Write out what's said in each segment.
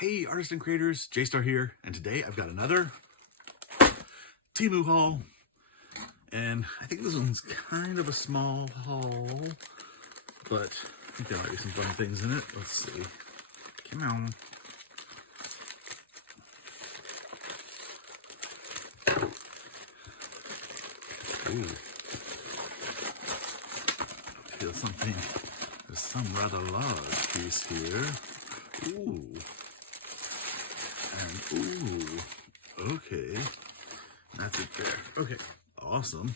Hey artists and creators, J-Star here, and today I've got another TEMU haul, and I think this one's kind of a small haul, but I think there might be some fun things in it. Let's see. Come on. Ooh. I feel something. There's some rather large piece here. Ooh. And ooh. Okay. That's it there. Okay. Awesome.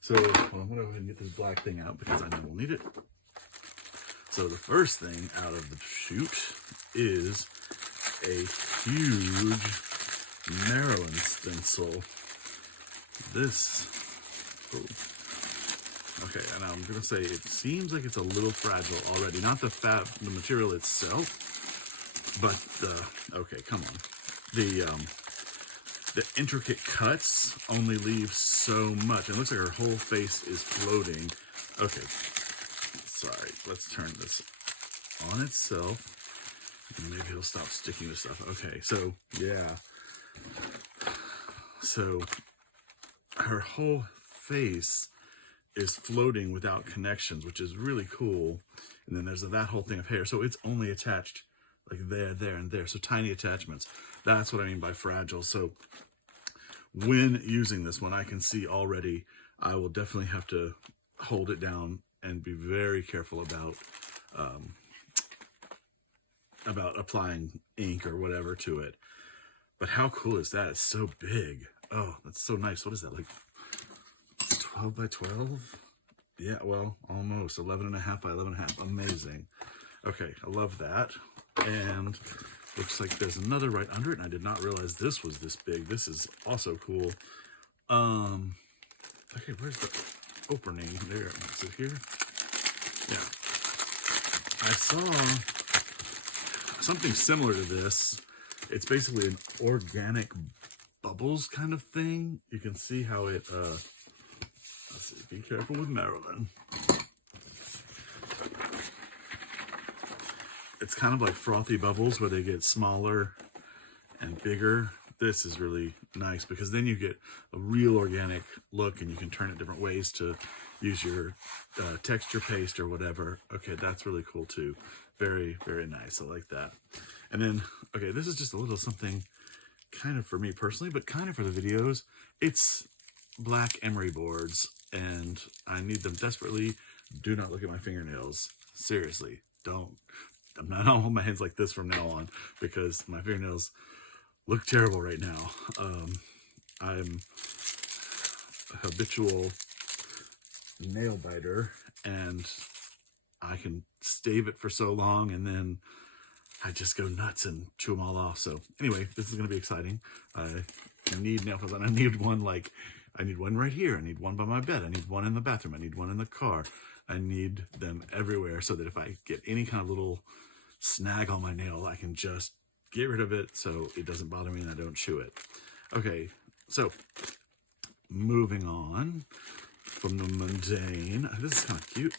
So well, I'm going to go ahead and get this black thing out because I know we'll need it. So the first thing out of the chute is a huge Maryland stencil. This, oh, okay, and I'm gonna say it seems like it's a little fragile already. Not the material itself, but okay, come on. The intricate cuts only leave so much. It looks like her whole face is floating. Okay, sorry. Let's turn this on itself. Maybe it'll stop sticking to stuff. Okay, so yeah. So her whole face is floating without connections, which is really cool. And then there's that whole thing of hair. So it's only attached like there, and there. So tiny attachments. That's what I mean by fragile. So when using this one, I can see already I will definitely have to hold it down and be very careful about applying ink or whatever to it. But how cool is that? It's so big. Oh, that's so nice. What is that, like 12 by 12? Yeah, well, almost 11.5 by 11.5. Amazing. Okay, I love that. And looks like there's another right under it, and I did not realize this was this big. This is also cool. Okay, where's the opening? There, is it here? Yeah. I saw something similar to this. It's basically an organic bubbles kind of thing. You can see how it, let's see, be careful with Maryland. It's kind of like frothy bubbles where they get smaller and bigger. This is really nice because then you get a real organic look and you can turn it different ways to use your texture paste or whatever. Okay, that's really cool too. Very, very nice. I like that. And then, okay, this is just a little something kind of for me personally, but kind of for the videos. It's black emery boards and I need them desperately. Do not look at my fingernails. Seriously, don't. I'm not gonna hold my hands like this from now on because my fingernails look terrible right now. I'm a habitual nail biter and I can stave it for so long and then I just go nuts and chew them all off. So anyway, this is going to be exciting. I need nail files and I need one right here. I need one by my bed. I need one in the bathroom. I need one in the car. I need them everywhere so that if I get any kind of little snag on my nail, I can just get rid of it so it doesn't bother me and I don't chew it. Okay, so moving on from the mundane. This is kind of cute,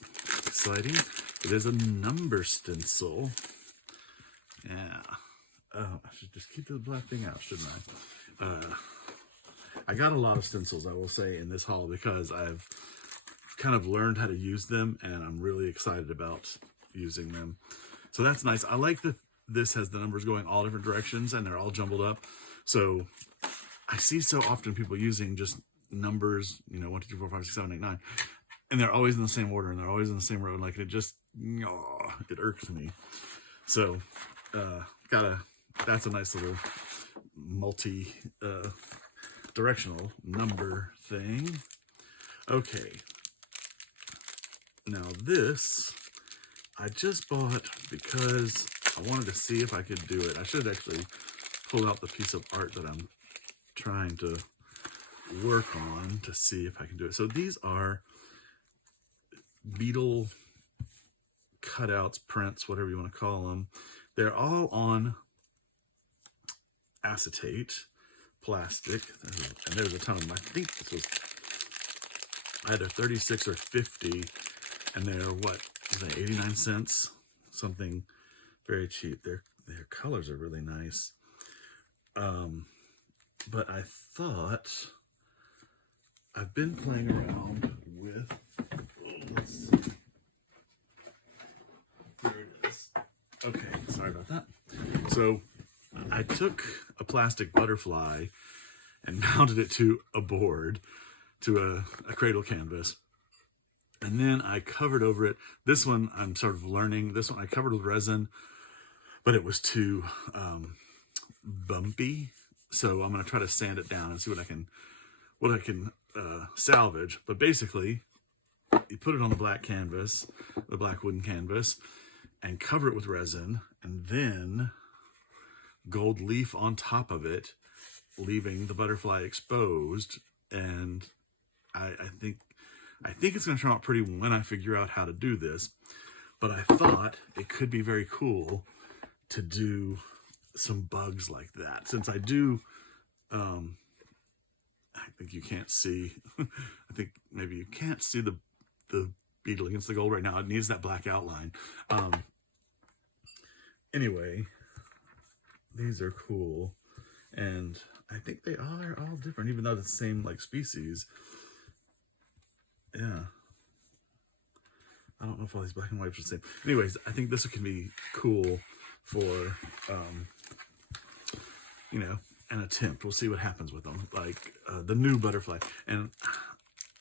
exciting. It is a number stencil. Yeah. Oh, I should just keep the black thing out, shouldn't I? I got a lot of stencils, I will say, in this haul because I've kind of learned how to use them and I'm really excited about using them. So that's nice. I like that this has the numbers going all different directions and they're all jumbled up. So I see so often people using just numbers, you know, 1, 2, 3, 4, 5, 6, 7, 8, 9. And they're always in the same order and they're always in the same row. And like it just, oh, it irks me. So that's a nice little multi directional number thing. Okay. Now this I just bought because I wanted to see if I could do it. I should actually pull out the piece of art that I'm trying to work on to see if I can do it. So these are Beetle cutouts, prints, whatever you want to call them. They're all on acetate plastic, and there's a ton of them. I think this was either 36 or 50, and they're what, are they 89 cents? Something very cheap. their colors are really nice. But I thought I've been playing around with, let's see. There it is. Okay, sorry about that. So I took a plastic butterfly and mounted it to a board, to a cradle canvas. And then I covered over it. This one I'm sort of learning. This one I covered with resin, but it was too bumpy. So I'm going to try to sand it down and see what I can salvage. But basically, you put it on the black canvas, the black wooden canvas, and cover it with resin, and then gold leaf on top of it, leaving the butterfly exposed. And I think it's going to turn out pretty when I figure out how to do this. But I thought it could be very cool to do some bugs like that. Since I do, I think you can't see, I think maybe you can't see the beetle against the gold right now. It needs that black outline. Anyway, these are cool. And I think they are all different, even though they're the same like species. Yeah. I don't know if all these black and whites are the same. Anyways, I think this can be cool for, you know, an attempt. We'll see what happens with them. Like the new butterfly. And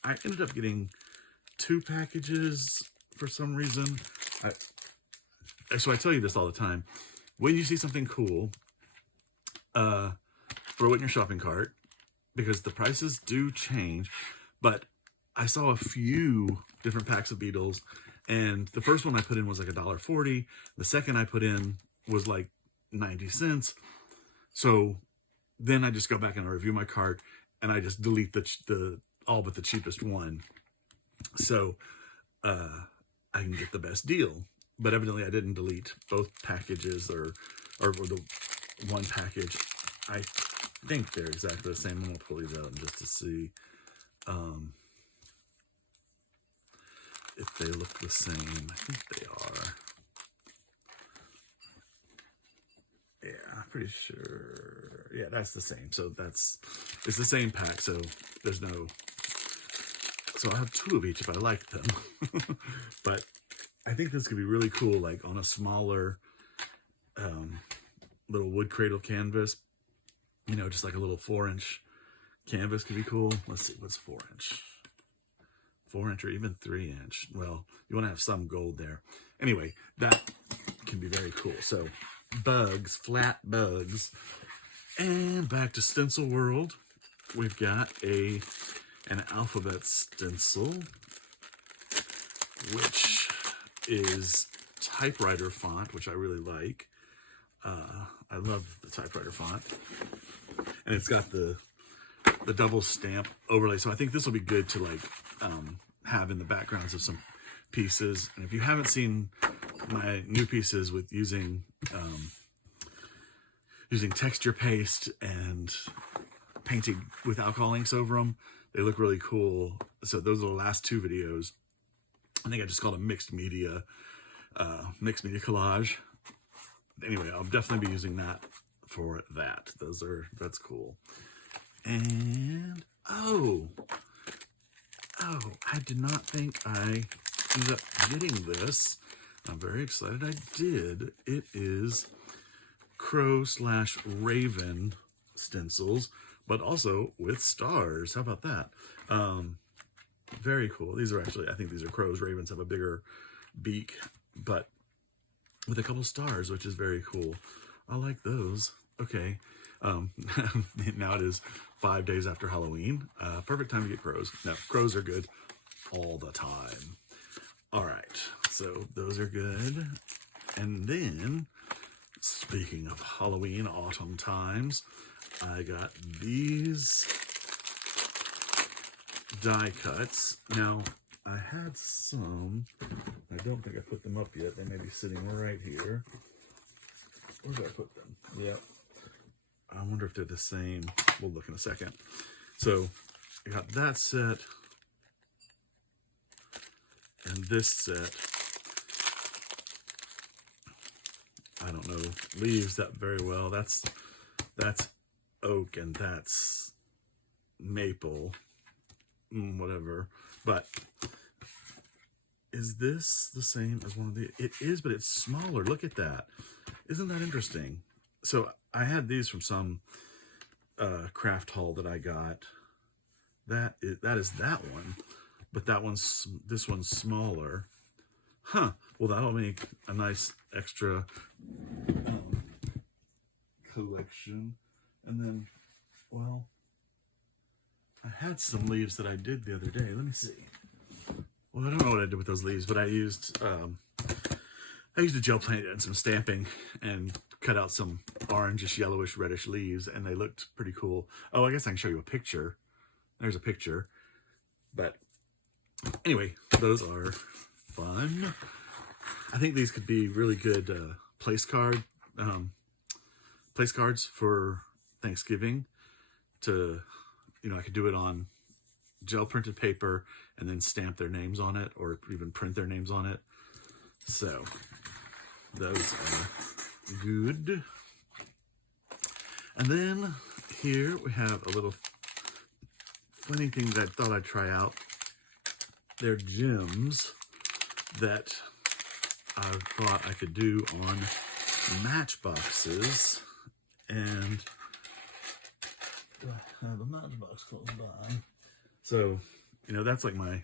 I ended up getting 2 packages for some reason. So I tell you this all the time. When you see something cool, throw it in your shopping cart, because the prices do change. But I saw a few different packs of beetles, and the first one I put in was like $1.40. The second I put in was like 90 cents. So then I just go back and I review my cart, and I just delete the all but the cheapest one, so I can get the best deal. But evidently I didn't delete both packages or the one package. I think they're exactly the same. I'm gonna pull these out just to see if they look the same. I think they are. Yeah, I'm pretty sure. Yeah, that's the same. So it's the same pack. So there's no. So I have 2 of each if I like them. But I think this could be really cool, like on a smaller little wood cradle canvas. You know, just like a little 4-inch canvas could be cool. Let's see, what's 4-inch? 4-inch or even 3-inch. Well, you want to have some gold there. Anyway, that can be very cool. So bugs, flat bugs. And back to stencil world. We've got an alphabet stencil, which is typewriter font, which I really like. I love the typewriter font. And it's got the double stamp overlay. So I think this will be good to like have in the backgrounds of some pieces. And if you haven't seen my new pieces with using texture paste and painting with alcohol inks over them, they look really cool. So those are the last 2 videos. I think I just called a mixed media collage. Anyway, I'll definitely be using that for that. That's cool. And oh, I did not think I ended up getting this. I'm very excited I did. It is crow/raven stencils, but also with stars. How about that? Very cool. These are actually, I think these are crows. Ravens have a bigger beak, but with a couple stars, which is very cool. I like those. Okay. Now it is 5 days after Halloween. Perfect time to get crows. No, crows are good all the time. All right. So those are good. And then, speaking of Halloween, autumn times, I got these die cuts. Now, I had some. I don't think I put them up yet. They may be sitting right here. Where did I put them? Yep. I wonder if they're the same. We'll look in a second. So, I got that set. And this set. I don't know leaves that very well. That's oak and that's maple, whatever. But is this the same as one of the? It is, but it's smaller. Look at that. Isn't that interesting? So I had these from some craft haul that I got. That is that one, but this one's smaller. Huh. Well, that'll make a nice extra collection. And then, well, I had some leaves that I did the other day. Let me see. Well, I don't know what I did with those leaves, but I used a gel paint and some stamping and cut out some orangish, yellowish, reddish leaves, and they looked pretty cool. Oh, I guess I can show you a picture. There's a picture. But anyway, those are fun. I think these could be really good place cards for Thanksgiving. To, you know, I could do it on gel printed paper and then stamp their names on it, or even print their names on it. So those are good. And then here we have a little funny thing that I thought I'd try out. They're gems that I thought I could do on Matchboxes, and I have a Matchbox close by. So, you know, that's like my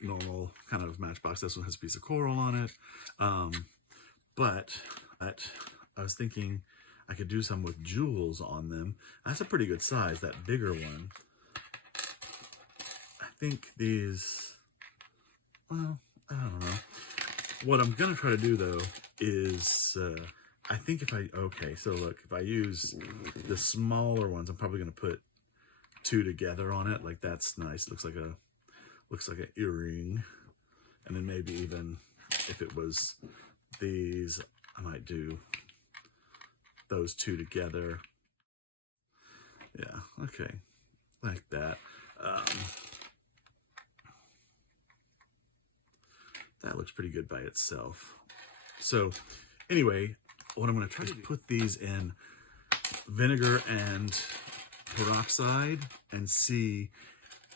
normal kind of Matchbox. This one has a piece of coral on it. But I was thinking I could do some with jewels on them. That's a pretty good size, that bigger one. I think these, well, I don't know. What I'm going to try to do, though, is, I think if okay, so look, if I use the smaller ones, I'm probably going to put two together on it. Like, that's nice. Looks like an earring. And then maybe even if it was these, I might do those two together. Yeah, okay, like that. That looks pretty good by itself. So anyway, what I'm going to try is put these in vinegar and peroxide and see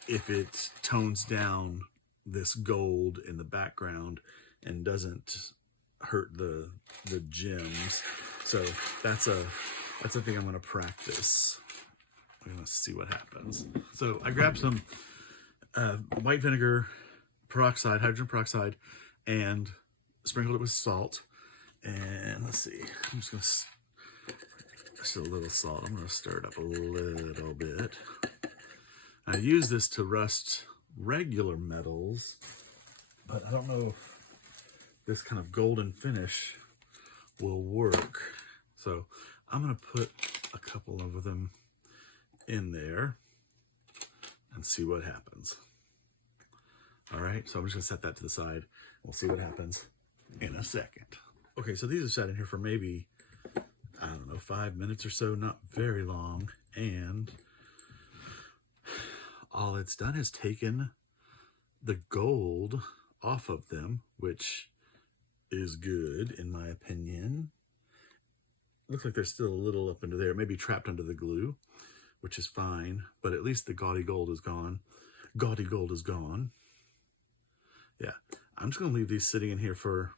if it tones down this gold in the background and doesn't hurt the gems. So that's a thing I'm going to practice. I'm going to see what happens. So I grabbed some white vinegar, peroxide, hydrogen peroxide, and sprinkled it with salt. And let's see, I'm just going to, just a little salt. I'm going to stir it up a little bit. I use this to rust regular metals, but I don't know if this kind of golden finish will work. So I'm going to put a couple of them in there and see what happens. All right, so I'm just going to set that to the side. We'll see what happens in a second. Okay, so these are sat in here for maybe, I don't know, 5 minutes or so, not very long. And all it's done is taken the gold off of them, which is good in my opinion. Looks like there's still a little up into there, maybe trapped under the glue, which is fine, but at least the gaudy gold is gone. Gaudy gold is gone. Yeah, I'm just gonna leave these sitting in here for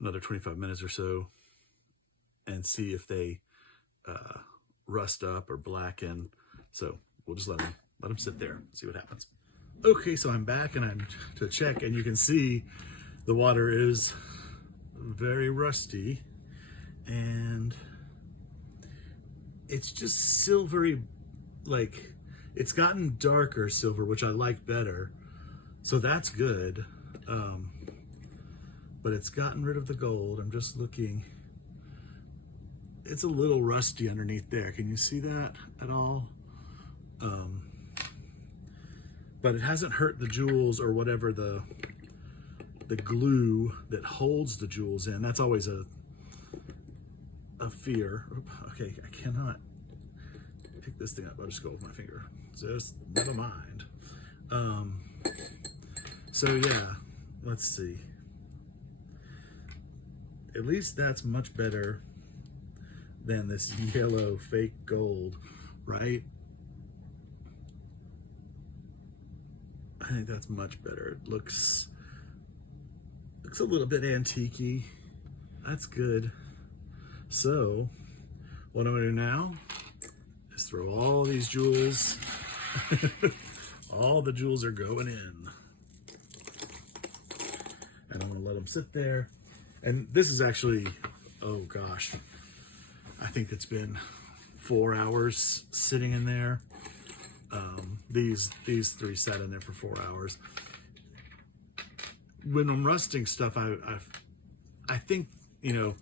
another 25 minutes or so and see if they rust up or blacken. So we'll just let them sit there, see what happens. Okay, so I'm back and I'm to check, and you can see the water is very rusty and it's just silvery, like it's gotten darker silver, which I like better. So that's good. But it's gotten rid of the gold. I'm just looking. It's a little rusty underneath there. Can you see that at all? But it hasn't hurt the jewels or whatever the glue that holds the jewels in. That's always a fear. Okay, I cannot pick this thing up. I'll just go with my finger. Just never mind. So yeah, let's see. at least that's much better than this yellow fake gold, right? I think that's much better. It looks a little bit antique-y. That's good. So what I'm gonna do now is throw all these jewels. All the jewels are going in. And I'm gonna let them sit there. And this is actually, oh gosh, I think it's been 4 hours sitting in there. These three sat in there for 4 hours. When I'm rusting stuff, I think, you know,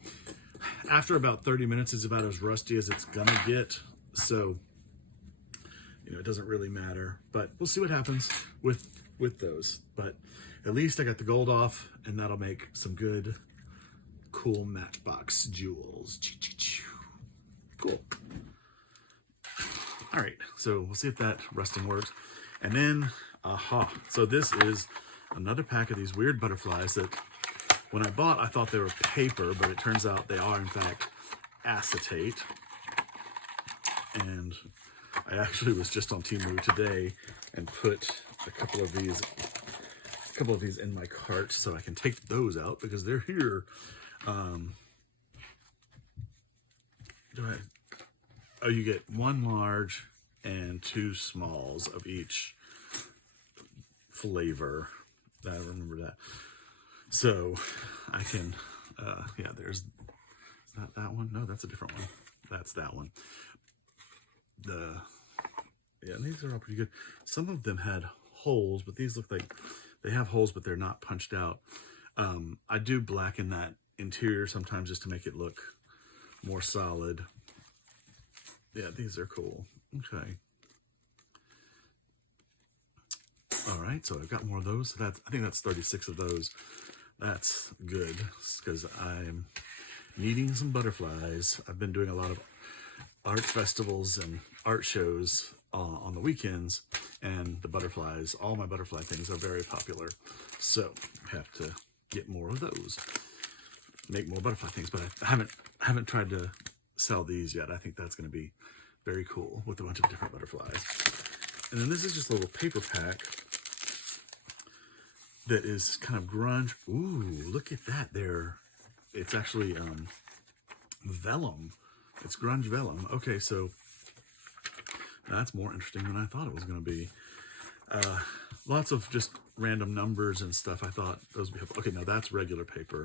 after about 30 minutes, it's about as rusty as it's gonna get. So, you know, it doesn't really matter, but we'll see what happens with those. But at least I got the gold off, and that'll make some good, cool Matchbox jewels. Cool. All right, so we'll see if that rusting works. And then, so this is another pack of these weird butterflies that when I bought, I thought they were paper, but it turns out they are in fact acetate. And I actually was just on TEMU today and put a couple of these in my cart so I can take those out because they're here. Oh, you get 1 large and 2 smalls of each flavor. I remember that. So I can, yeah, there's, is that one? No, that's a different one. That's that one. Yeah, these are all pretty good. Some of them had holes, but these look like they have holes, but they're not punched out. I do blacken that interior sometimes just to make it look more solid. Yeah, these are cool. Okay. All right, so I've got more of those. So I think that's 36 of those. That's good because I'm needing some butterflies. I've been doing a lot of art festivals and art shows on the weekends, and the butterflies, all my butterfly things are very popular. So I have to get more of those, make more butterfly things, but I haven't tried to sell these yet. I think that's going to be very cool with a bunch of different butterflies. And then this is just a little paper pack that is kind of grunge. Ooh, look at that there. It's actually vellum. It's grunge vellum. Okay, so that's more interesting than I thought it was going to be. Lots of just random numbers and stuff. I thought those would be helpful. Okay, now that's regular paper.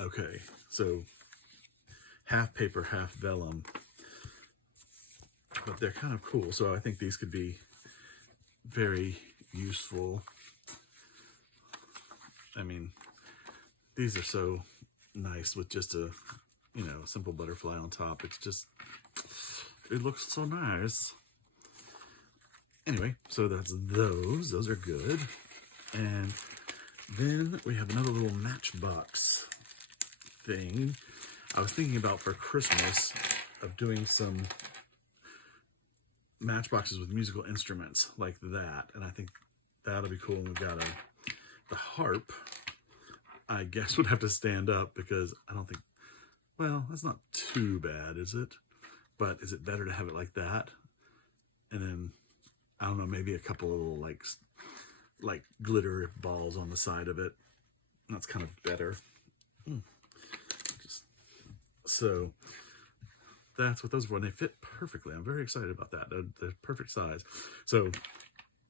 Okay, so half paper, half vellum. But they're kind of cool, so I think these could be very useful. I mean, these are so nice with just a, you know, simple butterfly on top. It's just, it looks so nice. Anyway, so that's those. Those are good. And then we have another little Matchbox thing. I was thinking about for Christmas of doing some Matchboxes with musical instruments like that, and I think that'll be cool. And we've got the harp, I guess, would have to stand up because I don't think, well, that's not too bad, is it? But is it better to have it like that? And then, I don't know, maybe a couple of little like glitter balls on the side of it. That's kind of better. So that's what those were, and they fit perfectly. I'm very excited about that. They're perfect size. So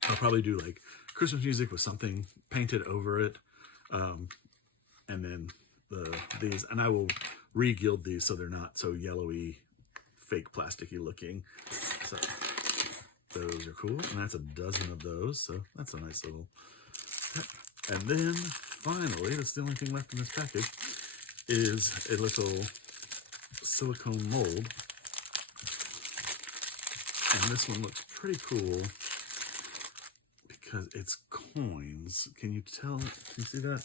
I'll probably do like Christmas music with something painted over it, and then these, and I will re-gild these so they're not so yellowy, fake plasticky looking. So those are cool, and that's a dozen of those. So that's a nice little. And then finally, that's the only thing left in this package, is a little silicone mold, and this one looks pretty cool because it's coins. Can you tell? Can you see that?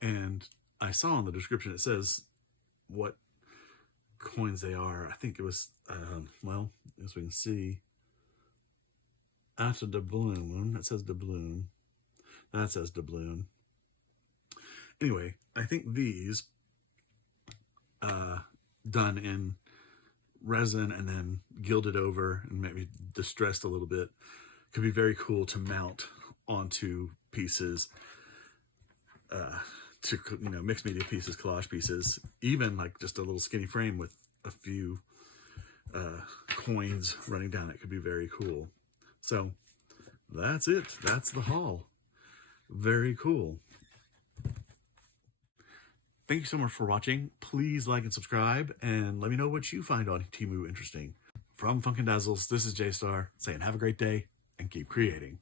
And I saw in the description it says what coins they are. I think it was well, as we can see, after doubloon, it says doubloon. That says doubloon. Anyway, I think these done in resin and then gilded over and maybe distressed a little bit. Could be very cool to mount onto pieces, to, you know, mixed media pieces, collage pieces, even like just a little skinny frame with a few coins running down it could be very cool. So that's it. That's the haul. Very cool. Thank you so much for watching. Please like and subscribe and let me know what you find on Temu interesting. From Funkin' Dazzles, this is J-Star saying have a great day and keep creating.